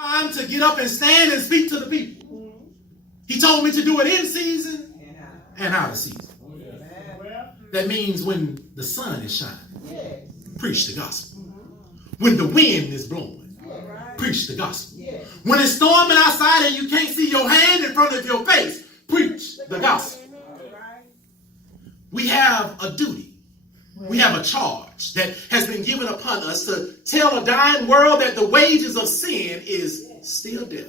Time to get up and stand and speak to the people. He told me to do it in season and out of season. That means when the sun is shining, preach the gospel. When the wind is blowing, preach the gospel. When it's storming outside and you can't see your hand in front of your face, preach the gospel. We have a duty. We have a charge that has been given upon us to tell a dying world that the wages of sin is still death.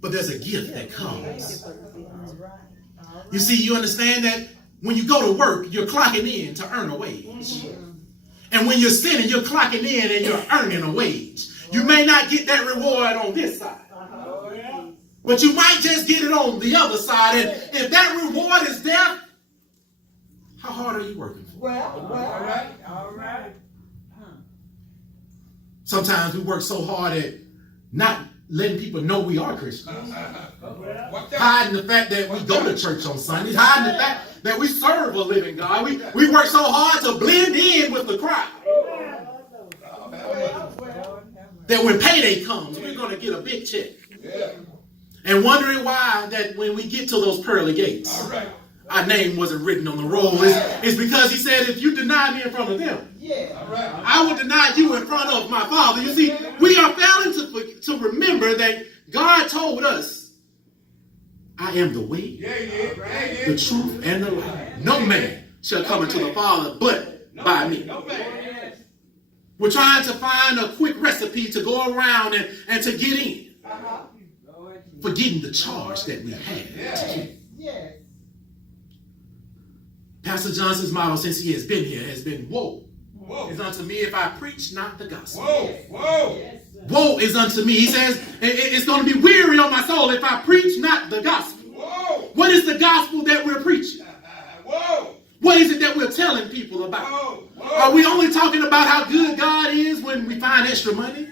But there's a gift that comes. You see, you understand that when you go to work, you're clocking in to earn a wage. And when you're sinning, you're clocking in and you're earning a wage. You may not get that reward on this side, but you might just get it on the other side. And if that reward is death, how hard are you working for? All right. Sometimes we work so hard at not letting people know we are Christians. Hiding the fact that we go to church on Sundays. Hiding the fact that we serve a living God. We work so hard to blend in with the crowd that when payday comes, we're going to get a big check. And wondering why that when we get to those pearly gates, our name wasn't written on the roll. It's because he said, if you deny me in front of them, I will deny you in front of my Father. You see, we are failing to remember that God told us, I am the way, the truth, and the life. No man shall come into the Father but by me. We're trying to find a quick recipe to go around and to get in, forgetting the charge that we have to keep. Pastor Johnson's motto since he has been here has been, woe is unto me if I preach not the gospel. Woe is unto me. He says, it's going to be weary on my soul if I preach not the gospel. What is the gospel that we're preaching? What is it that we're telling people about? Are we only talking about how good God is when we find extra money?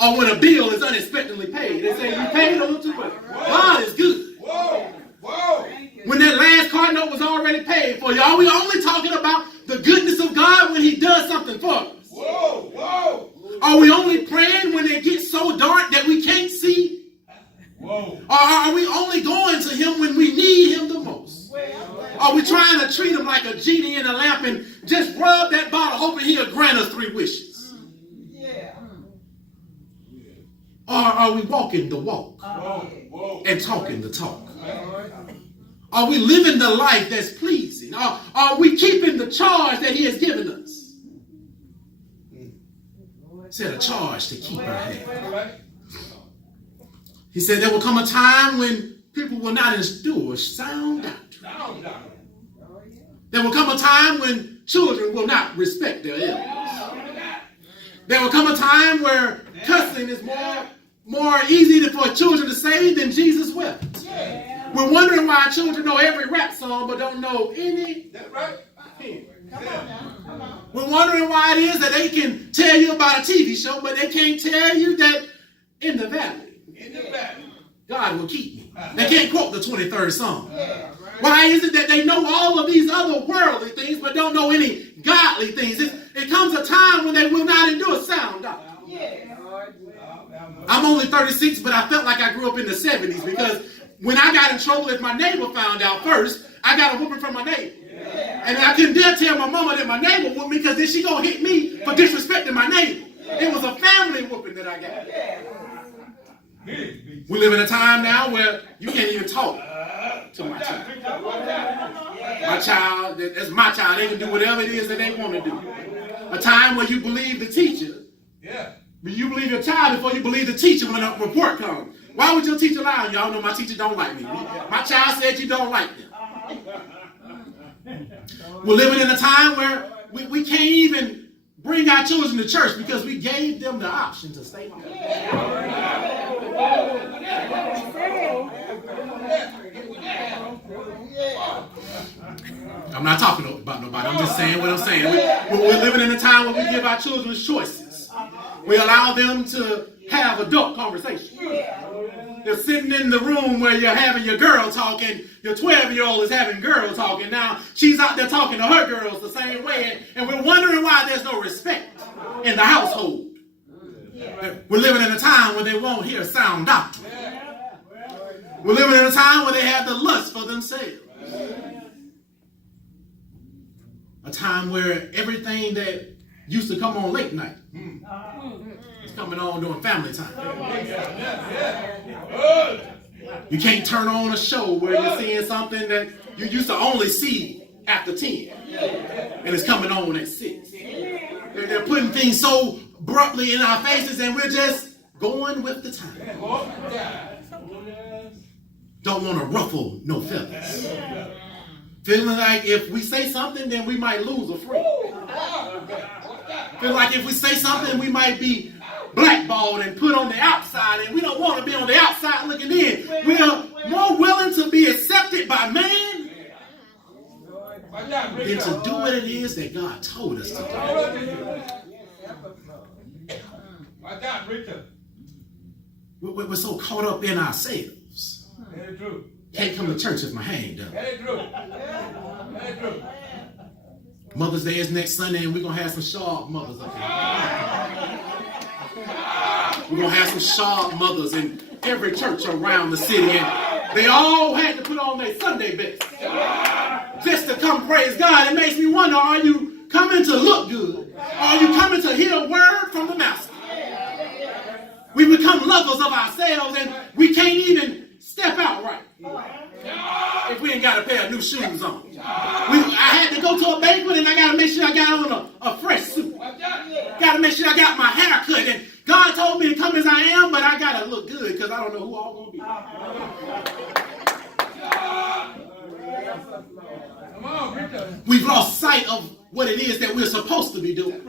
Or when a bill is unexpectedly paid? They say, you paid a little too much. God is good. When that last car note was already paid for you, are we only talking about the goodness of God when he does something for us? Are we only praying when it gets so dark that we can't see? Or are we only going to him when we need him the most? Are we trying to treat him like a genie in a lamp and just rub that bottle hoping he'll grant us 3 wishes? Or are we walking the walk and talking the talk? Are we living the life that's pleasing? Are we keeping the charge that he has given us? He said a charge to keep our hand. He said there will come a time when people will not endure sound doctrine. There will come a time when children will not respect their elders. There will come a time where cussing is more easy for children to say than Jesus wept. We're wondering why children know every rap song but don't know any hymn. We're wondering why it is that they can tell you about a TV show, but they can't tell you that in the valley, God will keep me. They can't quote the 23rd Psalm. Why is it that they know all of these other worldly things but don't know any godly things? It comes a time when they will not endure sound doctrine. I'm only 36, but I felt like I grew up in the 70s because when I got in trouble, if my neighbor found out first, I got a whooping from my neighbor. And I couldn't dare tell my mama that my neighbor whooped me because then she gonna hit me for disrespecting my neighbor. It was a family whooping that I got. We live in a time now where you can't even talk to my child. My child, that's my child. They can do whatever it is that they want to do. A time where you believe the teacher. But you believe your child before you believe the teacher when a report comes. Why would your teacher lie? Y'all know my teacher don't like me. My child said you don't like me. We're living in a time where we can't even bring our children to church because we gave them the option to stay home. I'm not talking about nobody. I'm just saying what I'm saying. We're living in a time where we give our children choices. We allow them to have adult conversation. They're sitting in the room where you're having your girl talk and your 12-year-old is having girl talk, and now she's out there talking to her girls the same way, and we're wondering why there's no respect in the household. We're living in a time where they won't hear sound doctrine. We're living in a time where they have the lust for themselves. A time where everything that used to come on late night is coming on during family time. You can't turn on a show where you're seeing something that you used to only see after 10. And it's coming on at 6. They're putting things so abruptly in our faces and we're just going with the time. Don't want to ruffle no feathers. Feeling like if we say something, then we might lose a friend. Feel like if we say something, we might be blackballed and put on the outside, and we don't want to be on the outside looking in. We are more willing to be accepted by man than to do what it is that God told us to do. We're so caught up in ourselves. Can't come to church if my hand ain't done. Mother's Day is next Sunday, and we're going to have some sharp mothers up here. We're going to have some sharp mothers in every church around the city, and they all had to put on their Sunday best just to come praise God. It makes me wonder, are you coming to look good? Or are you coming to hear a word from the Master? We become lovers of ourselves, and we can't even step out right if we ain't got a pair of new shoes on. I had to go to a banquet, and I got to make sure I got on a fresh suit. Got to make sure I got my hair cut. And God told me to come as I am, but I got to look good because I don't know who all going to be. We've lost sight of what it is that we're supposed to be doing.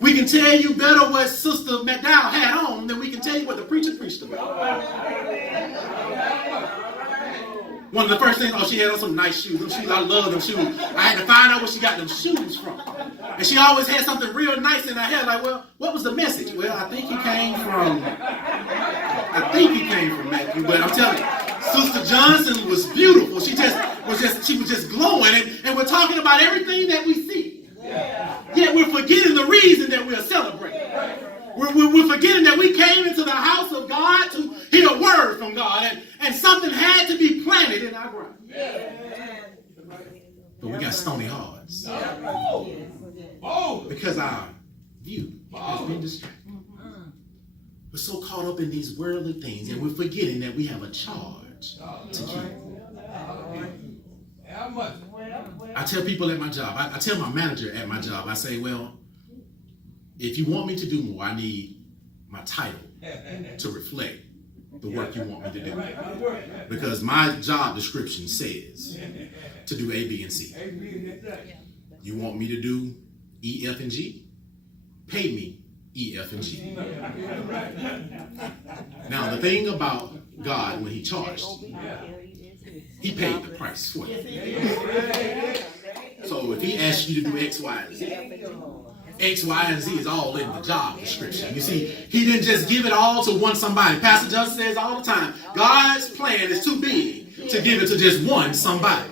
We can tell you better what Sister McDowell had on than we can tell you what the preacher preached about. One of the first things, she had on some nice shoes. Them shoes, I love them shoes. I had to find out where she got them shoes from. And she always had something real nice in her hair. Like, well, what was the message? Well, I think he came from Matthew. But I'm telling you, Sister Johnson was beautiful. She was just glowing. And we're talking about everything that we see. Yet we're forgetting the reason that we're celebrating. We're forgetting that we came into the house of God to hear a word from God, and something had to be planted in our ground. But we got stony hearts because our view has been distracted. We're so caught up in these worldly things, and we're forgetting that we have a charge to keep. I tell people at my job, I tell my manager at my job, I say, well, if you want me to do more, I need my title to reflect the work you want me to do. Because my job description says to do A, B, and C. You want me to do E, F, and G? Pay me E, F, and G. Now, the thing about God, when he charged, he paid the price for it. So if he asked you to do X, Y, and Z, X, Y, and Z is all in the job description. You see, he didn't just give it all to one somebody. Pastor Justin says all the time, God's plan is too big to give it to just one somebody.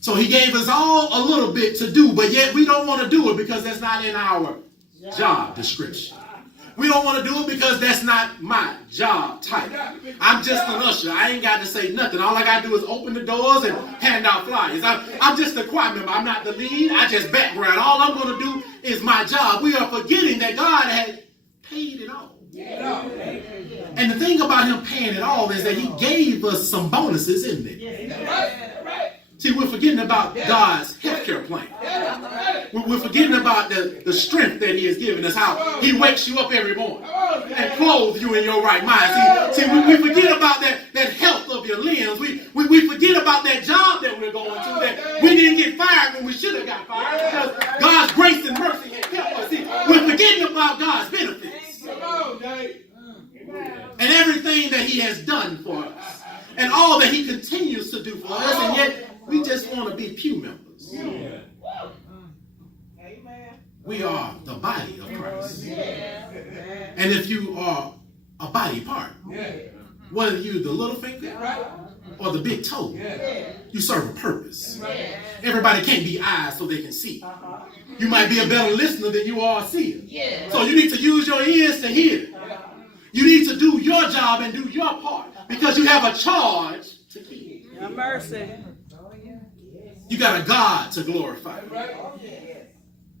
So he gave us all a little bit to do, but yet we don't want to do it because that's not in our job description. We don't want to do it because that's not my job type. I'm just an usher. I ain't got to say nothing. All I got to do is open the doors and hand out flyers. I'm just a choir member. I'm not the lead. I just background. All I'm going to do is my job. We are forgetting that God had paid it all. And the thing about him paying it all is that he gave us some bonuses in there. See, we're forgetting about God's healthcare plan. We're forgetting about the strength that he has given us, how he wakes you up every morning and clothes you in your right mind. See, we forget about that health of your limbs. We forget about that job that we're going to, that we didn't get fired when we should have got fired because God's grace and mercy had kept us. See, we're forgetting about God's benefits and everything that he has done for us and all that he continues to do for us, and yet we just want to be pew members. We are the body of Christ. And if you are a body part, whether you the little finger or the big toe. You serve a purpose. Everybody can't be eyes so they can see. You might be a better listener than you are a seer. So you need to use your ears to hear. You need to do your job and do your part because you have a charge to keep. Have mercy. You got a God to glorify.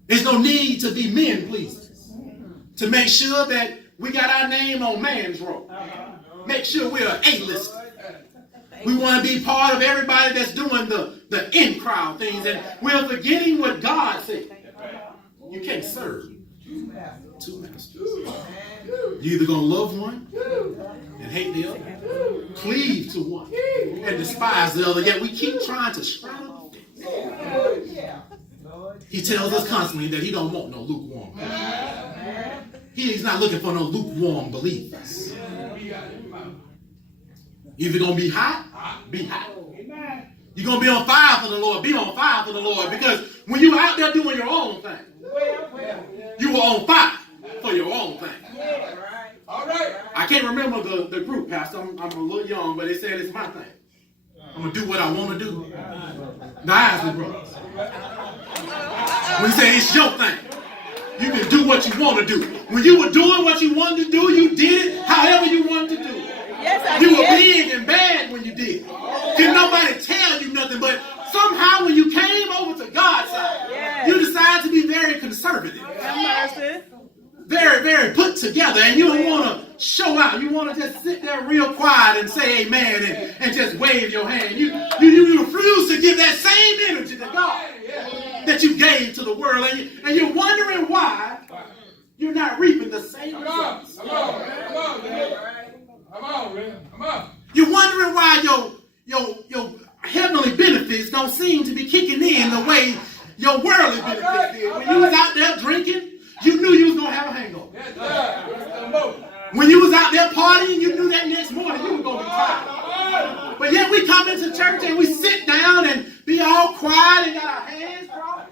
There's no need to be men pleasers. To make sure that we got our name on man's roll. Make sure we're an A-lister. We want to be part of everybody that's doing the in-crowd things, and we're forgetting what God said. You can't serve two masters. You're either going to love one and hate the other, cleave to one and despise the other, yet we keep trying to shroud the He tells us constantly that he don't want no lukewarm people. He's not looking for no lukewarm believers. Either going to be hot, be hot. You're going to be on fire for the Lord, be on fire for the Lord. Because when you're out there doing your own thing, you were on fire for your own thing. All right. I can't remember the group, Pastor. I'm a little young, but they said it's my thing. I'm going to do what I want to do. The Isley Brothers. When you say it's your thing, you can do what you want to do. When you were doing what you wanted to do, you did it however you wanted to do it. You were big and bad when you did it. Didn't nobody tell you nothing, but somehow when you came over to God's side, you decided to be very conservative. Very, very put together, and you don't want to show out. You want to just sit there real quiet and say amen and just wave your hand. You refuse to give that same energy to God that you gave to the world, and you're wondering why you're not reaping the same results. Come on. You're wondering why your heavenly benefits don't seem to be kicking in the way your worldly benefits did. When you was out there drinking, you knew you was going to have a hangover. When you was out there partying, you knew that next morning you were going to be tired. But yet we come into church and we sit down and be all quiet and got our hands crossed.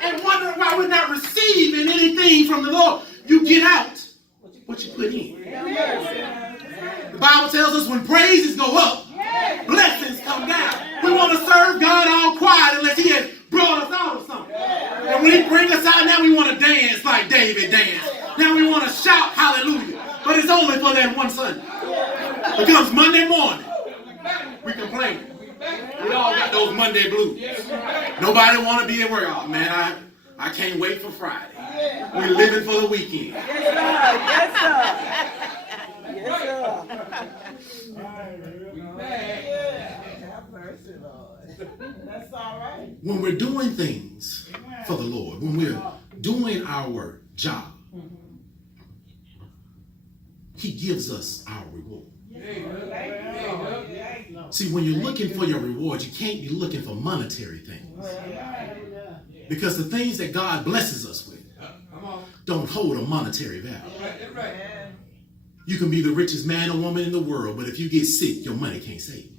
And wondering why we're not receiving anything from the Lord. You get out what you put in. The Bible tells us when praises go up, blessings come down. We want to serve God all quiet unless he has brought us out of something. And when he brings us out, now we want to dance like David danced. Now we want to shout hallelujah. But it's only for that one Sunday. It comes Monday morning, we complain. We all got those Monday blues. Nobody want to be at work. Oh man, I can't wait for Friday. We're living for the weekend. Yes, that's all right. When we're doing things for the Lord, when we're doing our job, he gives us our reward. See, when you're looking for your reward, you can't be looking for monetary things. Because the things that God blesses us with don't hold a monetary value. You can be the richest man or woman in the world, but if you get sick, your money can't save you.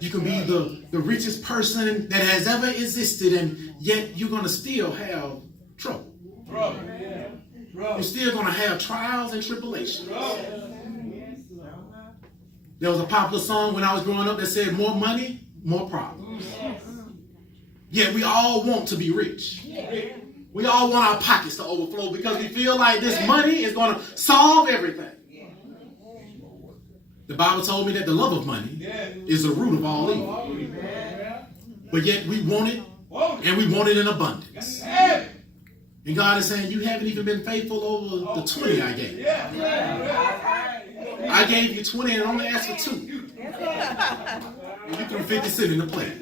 You can be the richest person that has ever existed, and yet you're going to still have trouble. You're still going to have trials and tribulations. There was a popular song when I was growing up that said, more money, more problems. Yet we all want to be rich. We all want our pockets to overflow because we feel like this money is going to solve everything. The Bible told me that the love of money is the root of all evil. But yet we want it, and we want it in abundance. And God is saying, you haven't even been faithful over the 20 I gave you. I gave you 20 and only asked for 2. And you threw 50 cents in the plate.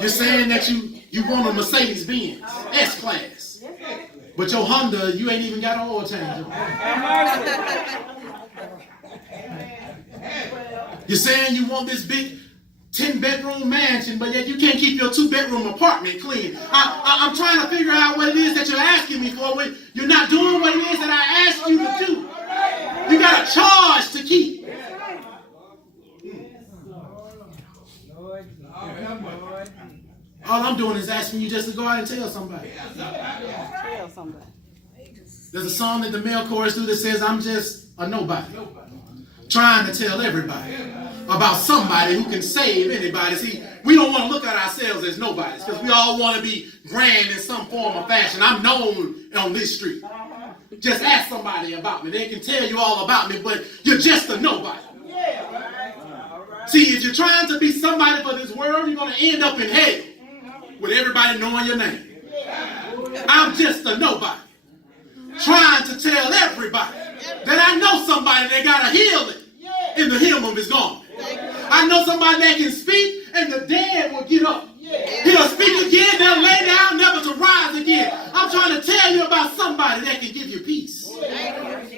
You're saying that you want a Mercedes-Benz S-Class. But your Honda, you ain't even got an oil change on. You're saying you want this big 10-bedroom mansion, but yet you can't keep your 2-bedroom apartment clean. I'm trying to figure out what it is that you're asking me for when you're not doing what it is that I asked you to do. You got a charge to keep. doing is asking you just to go out and tell somebody. Tell somebody. There's a song that the male chorus do that says, I'm just a nobody. Trying to tell everybody about somebody who can save anybody. See, we don't want to look at ourselves as nobodies because we all want to be grand in some form or fashion. I'm known on this street. Just ask somebody about me. They can tell you all about me, but you're just a nobody. See, if you're trying to be somebody for this world, you're going to end up in hell with everybody knowing your name. I'm just a nobody. Trying to tell everybody that I know somebody that got a healing in the hem of his garment. I know somebody that can speak and the dead will get up. He'll speak again, they'll lay down, never to rise again. I'm trying to tell you about somebody that can give you peace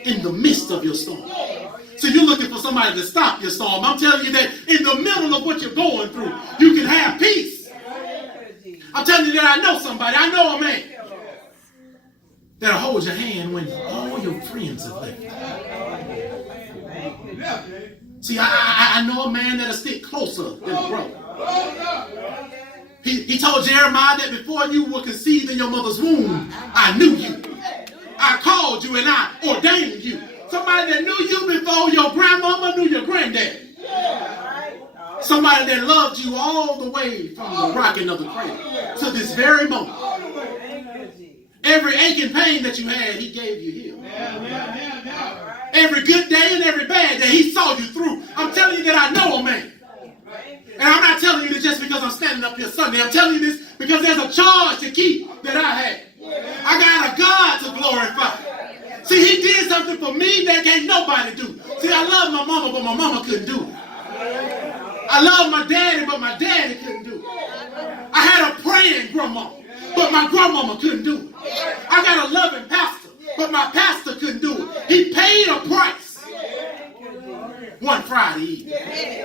in the midst of your storm. So you're looking for somebody to stop your storm. I'm telling you that in the middle of what you're going through, you can have peace. I'm telling you that I know somebody. I know a man that'll hold your hand when all your friends have left. See, I know a man that'll stick closer than a brother. He told Jeremiah that before you were conceived in your mother's womb, I knew you. I called you and I ordained you. Somebody that knew you before your grandmama knew your granddad. Somebody that loved you all the way from the rocking of the cradle to this very moment. Every ache and pain that you had, he gave you healing. Every good day and every bad day, he saw you through. I'm telling you that I know a man. And I'm not telling you this just because I'm standing up here Sunday. I'm telling you this because there's a charge to keep that I had. I got a God to glorify. See, he did something for me that can't nobody do. See, I love my mama, but my mama couldn't do it. I love my daddy, but my daddy couldn't do it. I had a praying grandma, but my grandmama couldn't do it. I got a loving pastor, but my pastor couldn't do it. He paid a price one Friday evening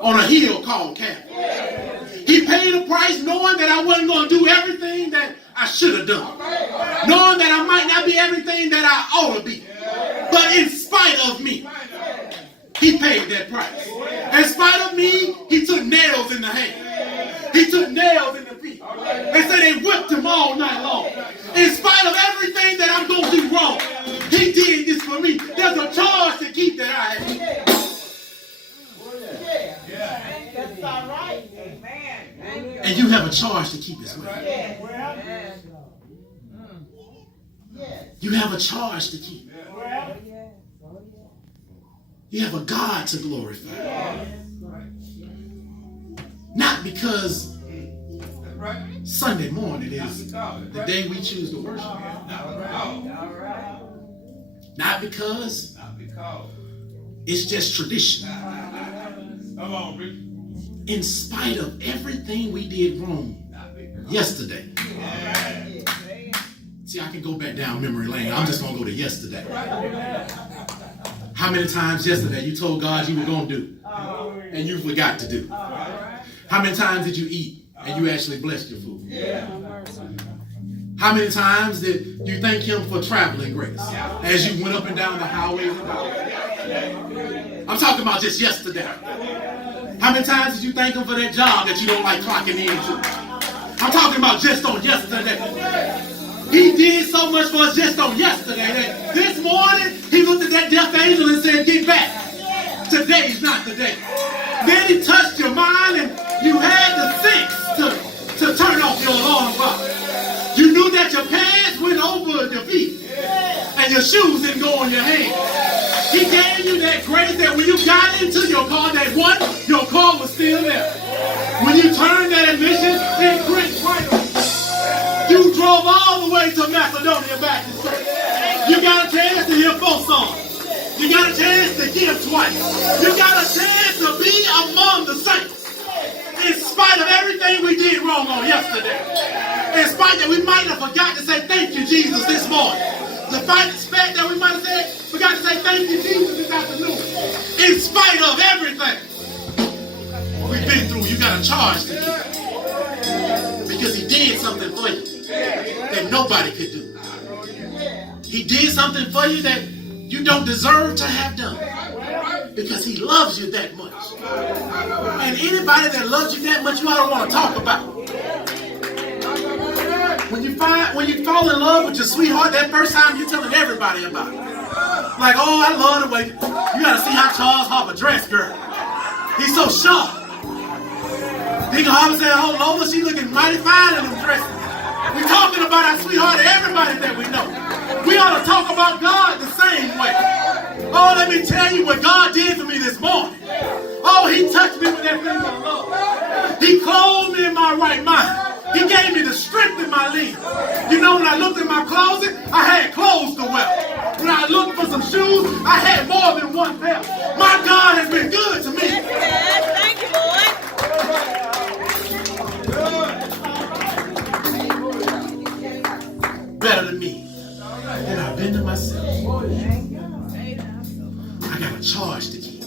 on a hill called Calvary. He paid a price knowing that I wasn't going to do everything that I should have done. Knowing that I might not be everything that I ought to be. But in spite of me, he paid that price. In spite of me, he took nails in the hand. He took nails in the feet. They say they whipped him all night long. In spite of everything that I'm going to do wrong, he did this for me. There's a charge to keep that I have. That's all right. Amen. And you have a charge to keep as well. You have a charge to keep. You have a God to glorify. Not because Sunday morning is the day we choose to worship. Not because it's just tradition. In spite of everything we did wrong yesterday. See, I can go back down memory lane. I'm just going to go to yesterday. How many times yesterday you told God you were going to do and you forgot to do? How many times did you eat and you actually blessed your food? How many times did you thank him for traveling grace as you went up and down the highways and byways? I'm talking about just yesterday. How many times did you thank him for that job that you don't like clocking into? I'm talking about just on yesterday. He did so much for us just on yesterday that this morning he looked at that death angel and said, get back. Today's not the day. Then he touched your mind and you had the sense to turn off your alarm clock. You knew that your pants went over your feet and your shoes didn't go on your hands. He gave you that grace that when you got into your car, that one, your car was still there. When you turned that admission, it clicked right on. You drove all the way to Macedonia Baptist Church. You got a chance to hear 4 songs. You got a chance to give twice. You got a chance to be among the saints. In spite of everything we did wrong on yesterday. In spite that we might have forgot to say thank you, Jesus, this morning. The fact that we might have forgot to say thank you, Jesus, this afternoon. In spite of everything we've been through, you got a charge to keep. Because he did something for you that nobody could do. He did something for you that you don't deserve to have done. Because he loves you that much. And anybody that loves you that much, you ought to want to talk about. you fall in love with your sweetheart, that first time you're telling everybody about it. Like, oh, I love the way, you gotta see how Charles Harper dressed, girl. He's so sharp. Deacon Harper said, oh, Lola, she looking mighty fine in them dresses. We're talking about our sweetheart to everybody that we know. We ought to talk about God the same way. Oh, let me tell you what God did for me this morning. Oh, he touched me with that thing of love. He clothed me in my right mind. He gave me the strength in my limbs. You know, when I looked in my closet, I had clothes to wear. When I looked for some shoes, I had more than one pair. My God has been good to me. Thank you, Lord. Better than me. And I've been to myself. I got a charge to keep.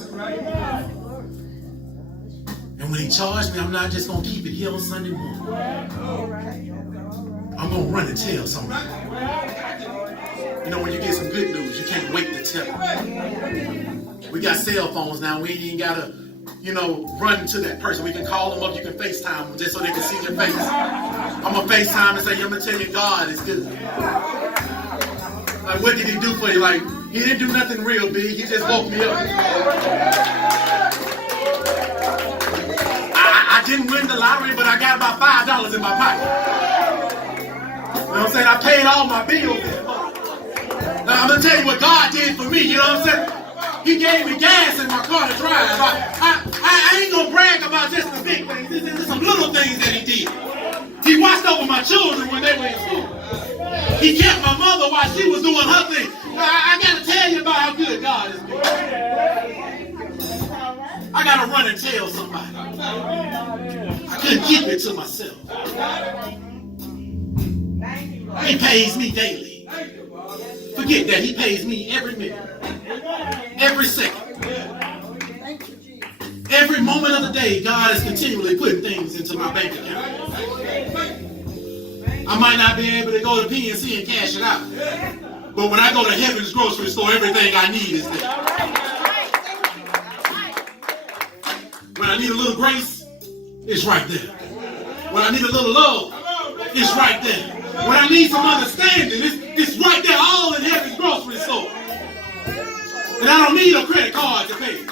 And when he charged me, I'm not just going to keep it here on Sunday morning. I'm going to run and tell somebody. You know, when you get some good news, you can't wait to tell them. We got cell phones now. We ain't even got to, you know, run to that person. We can call them up. You can FaceTime them just so they can see your face. I'm going to FaceTime and say, I'm going to tell you God is good. Like, what did he do for you? Like, he didn't do nothing real big. He just woke me up. I didn't win the lottery, but I got about $5 in my pocket. You know what I'm saying? I paid all my bills this month. Now, I'm going to tell you what God did for me. You know what I'm saying? He gave me gas in my car to drive. I ain't going to brag about just the big things. There's some little things that he did. He watched over my children when they were in school. He kept my mother while she was doing her thing. I got to tell you about how good God is. I got to run and tell somebody. I couldn't keep it to myself. He pays me daily. Forget that. He pays me every minute. Every second. Every moment of the day, God is continually putting things into my bank account. I might not be able to go to PNC and cash it out. But when I go to Heaven's grocery store, everything I need is there. When I need a little grace, it's right there. When I need a little love, it's right there. When I need some understanding, it's right there, all in Heaven's grocery store. And I don't need a credit card to pay.